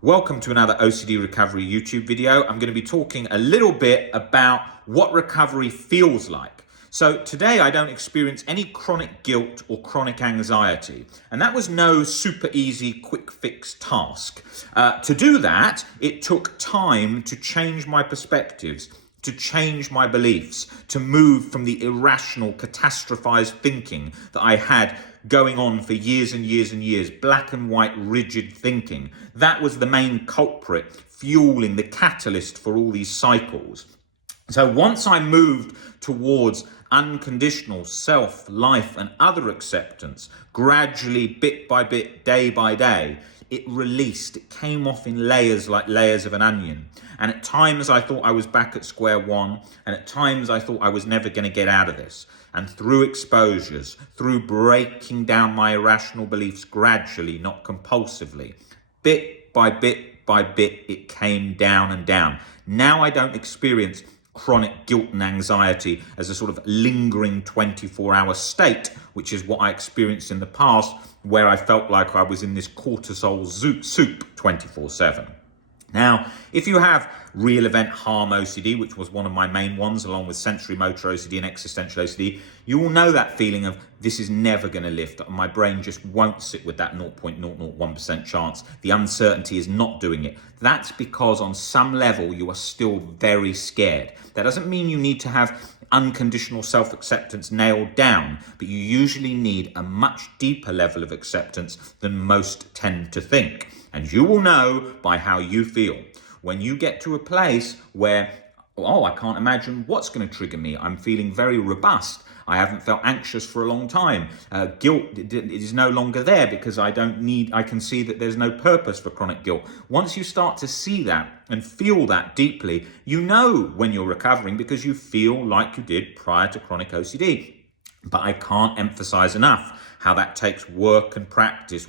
Welcome to another OCD recovery YouTube video. I'm going to be talking a little bit about what recovery feels like. So today I don't experience any chronic guilt or chronic anxiety, and that was no super easy quick fix task. To do that, it took time to change my perspectives, to change my beliefs, to move from the irrational, catastrophized thinking that I had going on for years and years and years, black and white, rigid thinking. That was the main culprit, fueling the catalyst for all these cycles. So once I moved towards unconditional self, life, and other acceptance, gradually, bit by bit, day by day, it released. It came off in layers like layers of an onion. And at times I thought I was back at square one, and at times I thought I was never going to get out of this. And through exposures, through breaking down my irrational beliefs gradually, not compulsively, bit by bit by bit, it came down and down. Now I don't experience chronic guilt and anxiety as a sort of lingering 24-hour state, which is what I experienced in the past, where I felt like I was in this cortisol soup 24/7. Now, if you have real event harm OCD, which was one of my main ones, along with sensory motor OCD and existential OCD, you will know that feeling of this is never going to lift. My brain just won't sit with that 0.001% chance. The uncertainty is not doing it. That's because on some level you are still very scared. That doesn't mean you need to have unconditional self-acceptance nailed down, but you usually need a much deeper level of acceptance than most tend to think. And you will know by how you feel. When you get to a place where, I can't imagine what's going to trigger me. I'm feeling very robust. I haven't felt anxious for a long time. Guilt is no longer there because I can see that there's no purpose for chronic guilt. Once you start to see that and feel that deeply, you know when you're recovering because you feel like you did prior to chronic OCD. But I can't emphasize enough how that takes work and practice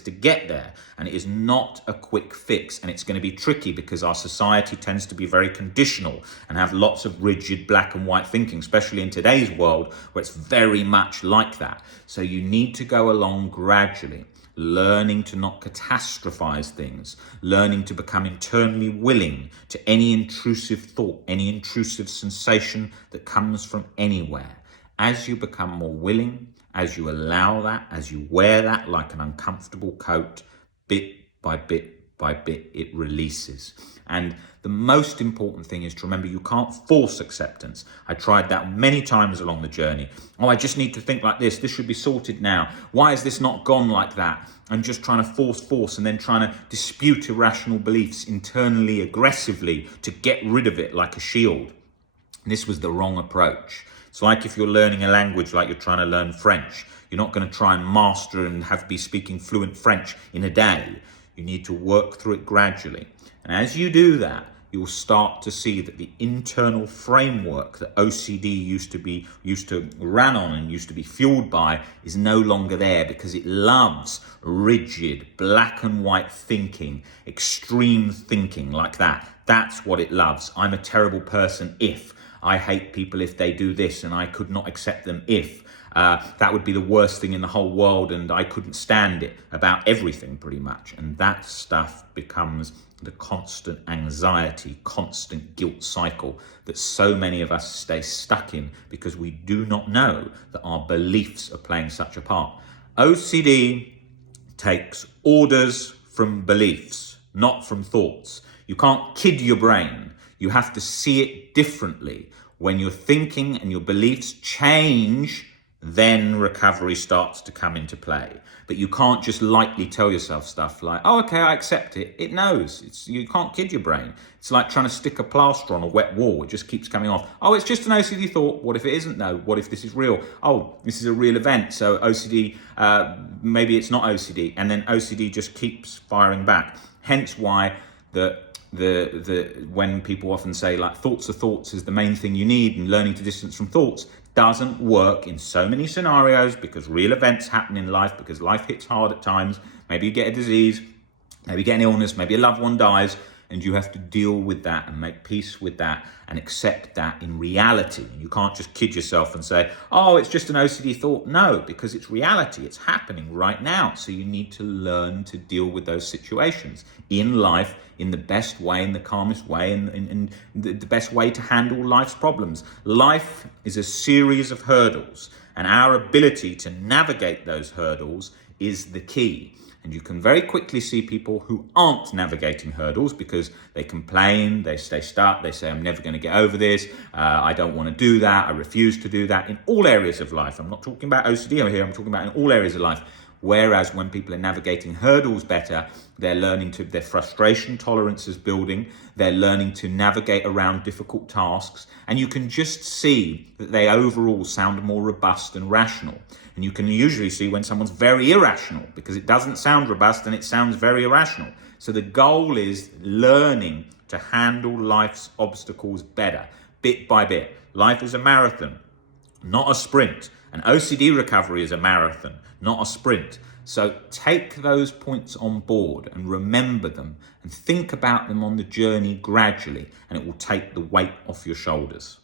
to get there. And it is not a quick fix, and it's going to be tricky because our society tends to be very conditional and have lots of rigid black and white thinking, especially in today's world where it's very much like that. So you need to go along gradually, learning to not catastrophize things, learning to become internally willing to any intrusive thought, any intrusive sensation that comes from anywhere. As you become more willing, as you allow that, as you wear that like an uncomfortable coat, bit by bit by bit, it releases. And the most important thing is to remember you can't force acceptance. I tried that many times along the journey. I just need to think like this. This should be sorted now. Why has this not gone like that? And just trying to force, and then trying to dispute irrational beliefs internally, aggressively, to get rid of it like a shield. This was the wrong approach. It's like if you're learning a language like you're trying to learn French. You're not going to try and master and be speaking fluent French in a day. You need to work through it gradually. And as you do that, you'll start to see that the internal framework that OCD used to run on and used to be fueled by is no longer there because it loves rigid, black and white thinking, extreme thinking like that. That's what it loves. I'm a terrible person if. I hate people if they do this, and I could not accept them if. That would be the worst thing in the whole world, and I couldn't stand it about everything pretty much. And that stuff becomes the constant anxiety, constant guilt cycle that so many of us stay stuck in because we do not know that our beliefs are playing such a part. OCD takes orders from beliefs, not from thoughts. You can't kid your brain. You have to see it differently. When your thinking and your beliefs change, then recovery starts to come into play. But you can't just lightly tell yourself stuff like, okay, I accept it. It knows. You can't kid your brain. It's like trying to stick a plaster on a wet wall. It just keeps coming off. It's just an OCD thought. What if it isn't though? What if this is real? This is a real event. So OCD, maybe it's not OCD. And then OCD just keeps firing back. Hence why when people often say like thoughts are thoughts is the main thing you need, and learning to distance from thoughts doesn't work in so many scenarios because real events happen in life, because life hits hard at times. Maybe you get a disease, maybe you get an illness, maybe a loved one dies, and you have to deal with that and make peace with that and accept that in reality. You can't just kid yourself and say, oh, it's just an OCD thought. No, because it's reality. It's happening right now. So you need to learn to deal with those situations in life in the best way, in the calmest way, and the best way to handle life's problems. Life is a series of hurdles, and our ability to navigate those hurdles is the key. And you can very quickly see people who aren't navigating hurdles because they complain, they stay stuck, they say, I'm never going to get over this, I don't want to do that, I refuse to do that, in all areas of life. I'm not talking about OCD over here, I'm talking about in all areas of life. Whereas when people are navigating hurdles better, they're learning to, their frustration tolerance is building, they're learning to navigate around difficult tasks, and you can just see that they overall sound more robust and rational. And you can usually see when someone's very irrational because it doesn't sound robust and it sounds very irrational. So the goal is learning to handle life's obstacles better, bit by bit. Life is a marathon, not a sprint. And OCD recovery is a marathon, not a sprint. So take those points on board and remember them and think about them on the journey gradually, and it will take the weight off your shoulders.